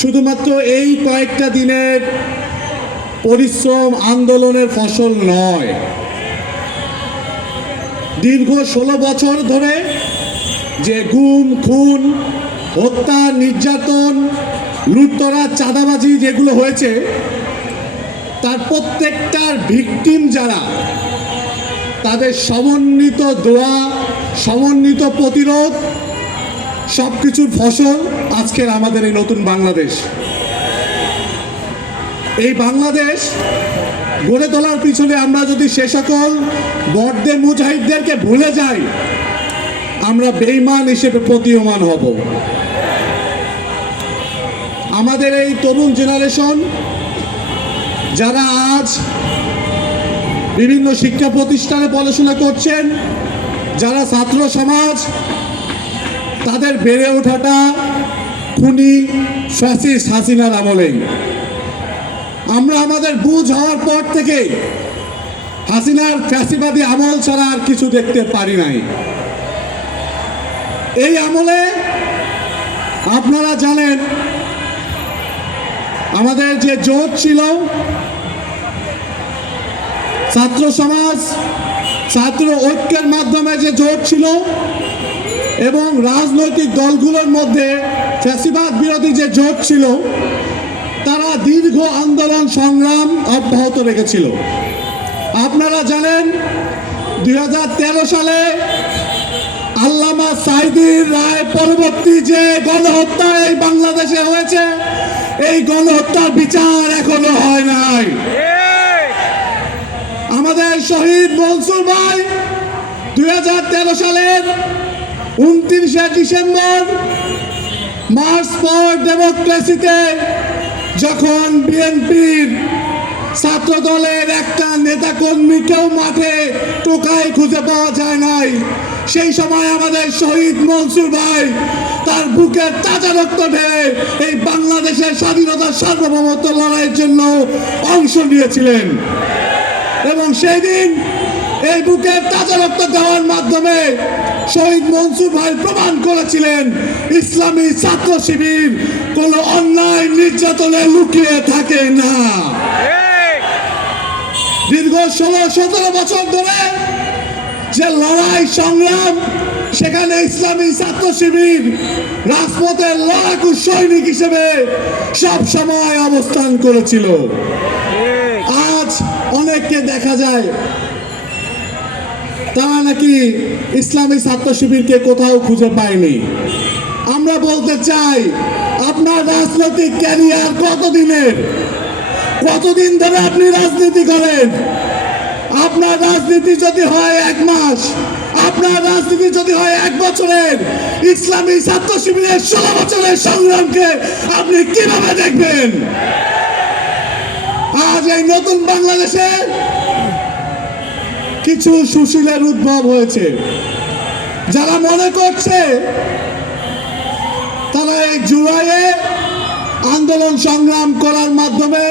শুধুমাত্র এই কয়েকটা দিনের পরিশ্রম আন্দোলনের ফসল নয়। দীর্ঘ ষোলো বছর ধরে যে গুম, খুন, হত্যা, নির্যাতন, লুটতরা, চাঁদাবাজি যেগুলো হয়েছে, তার প্রত্যেকটার ভিকটিম যারা, তাদের সমন্বিত দোয়া, সমন্বিত প্রতিরোধ সব কিছুর ফসল আজকের আমাদের এই নতুন বাংলাদেশ। এই বাংলাদেশ গড়ে তোলার পিছনে আমরা যদি সে সকল বর্দে মুজাহিদদেরকে ভুলে যাই, আমরা বেইমান হিসেবে প্রতীয়মান হব। আমাদের এই তরুণ জেনারেশন, যারা আজ বিভিন্ন শিক্ষা প্রতিষ্ঠানে পড়াশোনা করছেন, যারা ছাত্র সমাজ, তাদের বেড়ে ওঠাটা খুনি ফ্যাসিস হাসিনার আমলেই আমরা আমাদের বুঝ হওয়ার পর থেকে হাসিনার ফ্যাসিবাদী আমল ছাড়া আর কিছু দেখতে পারি নাই। এই আমলে আপনারা জানেন, আমাদের যে জোট ছিল, ছাত্র সমাজ, ছাত্র ঐক্যের মাধ্যমে যে জোট ছিল এবং রাজনৈতিক দলগুলোর মধ্যে ফ্যাসিবাদ বিরোধী যে জোট ছিল, তারা দীর্ঘ আন্দোলন সংগ্রাম অব্যাহত রেখেছিল। আপনারা জানেন দু হাজার তেরো সালে আল্লামা সাইদির রায় পরবর্তী যে গণহত্যা এই বাংলাদেশে হয়েছে, এই গণহত্যার বিচার এখনও হয় নাই। আমাদের শহীদ মনসুর ভাই, দুই হাজার তেরো সালের উনত্রিশে ডিসেম্বর, মার্চ ফর ডেমোক্রেসিতে যখন বিএনপির ছাত্র দলের একটা নেতা কর্মীকেও মাঠে টোকায় খুঁজে পাওয়া যায় নাই, সেই সময় আমাদের শহীদ মনসুর ভাই তার বুকের তাজা রক্ত ঢেলে এই বাংলাদেশের স্বাধীনতার সার্বভৌমত্ব লড়াইয়ের জন্য অংশ নিয়েছিলেন। এবং সেই দিন এই বুকের তাজা রক্ত দেওয়ার মাধ্যমে শহীদ মনসুর ভাই প্রমাণ করেছিলেন, ইসলামী ছাত্র শিবির কোন অন্যায় নির্যাতনে লুকিয়ে থাকে না। দীর্ঘ ষোলো, সতেরো বছর ধরে যে লড়াই সংগ্রাম, সেখানে ইসলামী ছাত্র শিবির রাজপথের লড়াকু সৈনিক হিসেবে সব সময় অবস্থান করেছিল। আজ অনেককে দেখা যায় তারা নাকি ইসলামী ছাত্র শিবিরকে কোথাও খুঁজে পায়নি। আমরা বলতে চাই, আপনার রাজনৈতিক ক্যারিয়ার কতদিনের? কতদিন ধরে আপনি রাজনীতি করেন? আপনার রাজনীতি যদি হয় এক মাস, আপনার রাজনীতি যদি হয় এক বছরের, ইসলামী ছাত্র শিবিরের ষোলো বছরের সংগ্রামকে আপনি কীভাবে দেখবেন? আজ এই নতুন বাংলাদেশে কিছু সুশীলের উদ্ভব হয়েছে। যারা মনে করছে তারা এই জুলাইয়ে আন্দোলন সংগ্রাম করার মাধ্যমে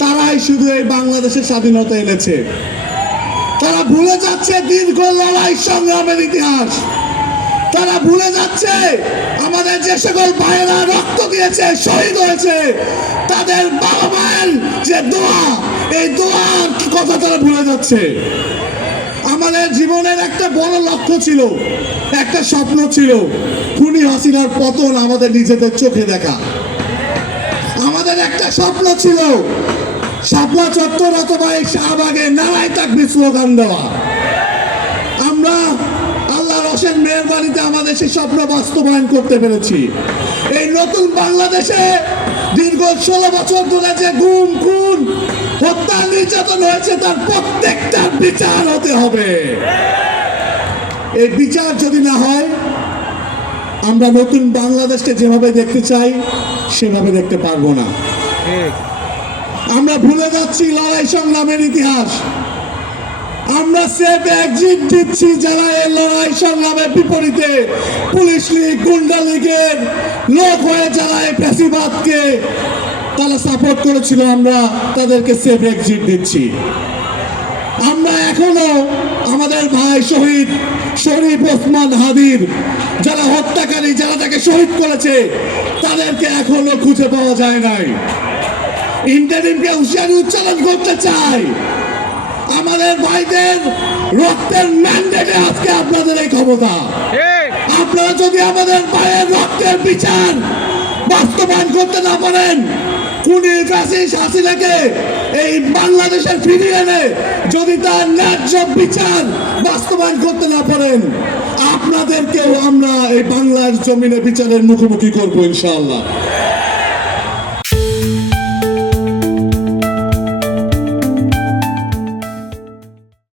তারাই শুধু এই বাংলাদেশের স্বাধীনতা এনেছে। তারা ভুলে যাচ্ছে দীর্ঘ লড়াই সংগ্রামের ইতিহাস। তারা ভুলে যাচ্ছে আমাদের যে সকল ভাইয়েরা রক্ত দিয়েছে, শহীদ হয়েছে, তাদের বাবা মায়ের যে দোয়া, এই দোয়ার কথা তারা ভুলে যাচ্ছে। আমাদের জীবনের একটা বড় লক্ষ্য ছিল, একটা স্বপ্ন ছিল। খুনি হাসিনার পতন আমাদের নিজেদের চোখে দেখা। আমাদের একটা স্বপ্ন ছিল, শাপলা চত্বর অথবা এই শাহবাগে নারায় তাকবি স্লোগান দেওয়া। আমরা আল্লাহর অশেষ মেহরবানিতে আমাদের সেই স্বপ্ন বাস্তবায়ন করতে পেরেছি। এই নতুন বাংলাদেশে দীর্ঘ ষোলো বছর ধরে যে গুম, খুন হত্যা নির্যাতন হয়েছে, তার প্রত্যেকটার বিচার হতে হবে। এই বিচার যদি না হয়, আমরা নতুন বাংলাদেশকে যেভাবে দেখতে চাই, সেভাবে দেখতে পারব না। আমরা ভুলে যাচ্ছি লড়াই সংগ্রামের ইতিহাস। আমরা সেফ এক্সিট দিচ্ছি যারা এই লড়াই সংগ্রামের বিপরীতে। পুলিশ লীগ, গুন্ডা লীগের লোক হয়ে যারা তারা সাপোর্ট করেছিল আমরা তাদেরকে সেফ এক্সিট দিচ্ছি। আমরা এখনও আমাদের ভাই শহীদ শরীফ ওসমান হাদির যারা হত্যাকারী যারা তাকে শহীদ করেছে তাদেরকে এখনও খুঁজে পাওয়া যায় নাই। ইন্টারিমকে হুঁশিয়ারি উচ্চারণ করতে চাই। আমাদের ভাইদের রক্তের ম্যান্ডেটে আজকে আপনাদের এই ক্ষমতা। আপনারা যদি আমাদের ভাইয়ের রক্তের বিচার বাস্তবায়ন করতে না পারেন খুনি ফ্যাসিস হাসিনাকে এই বাংলাদেশের ফিরিয়ে এনে যদি তার ন্যায্য বিচার বাস্তবায়ন করতে না পারেন, আপনাদেরকেও আমরা এই বাংলার জমিনে বিচারের মুখোমুখি করব ইনশাআল্লাহ।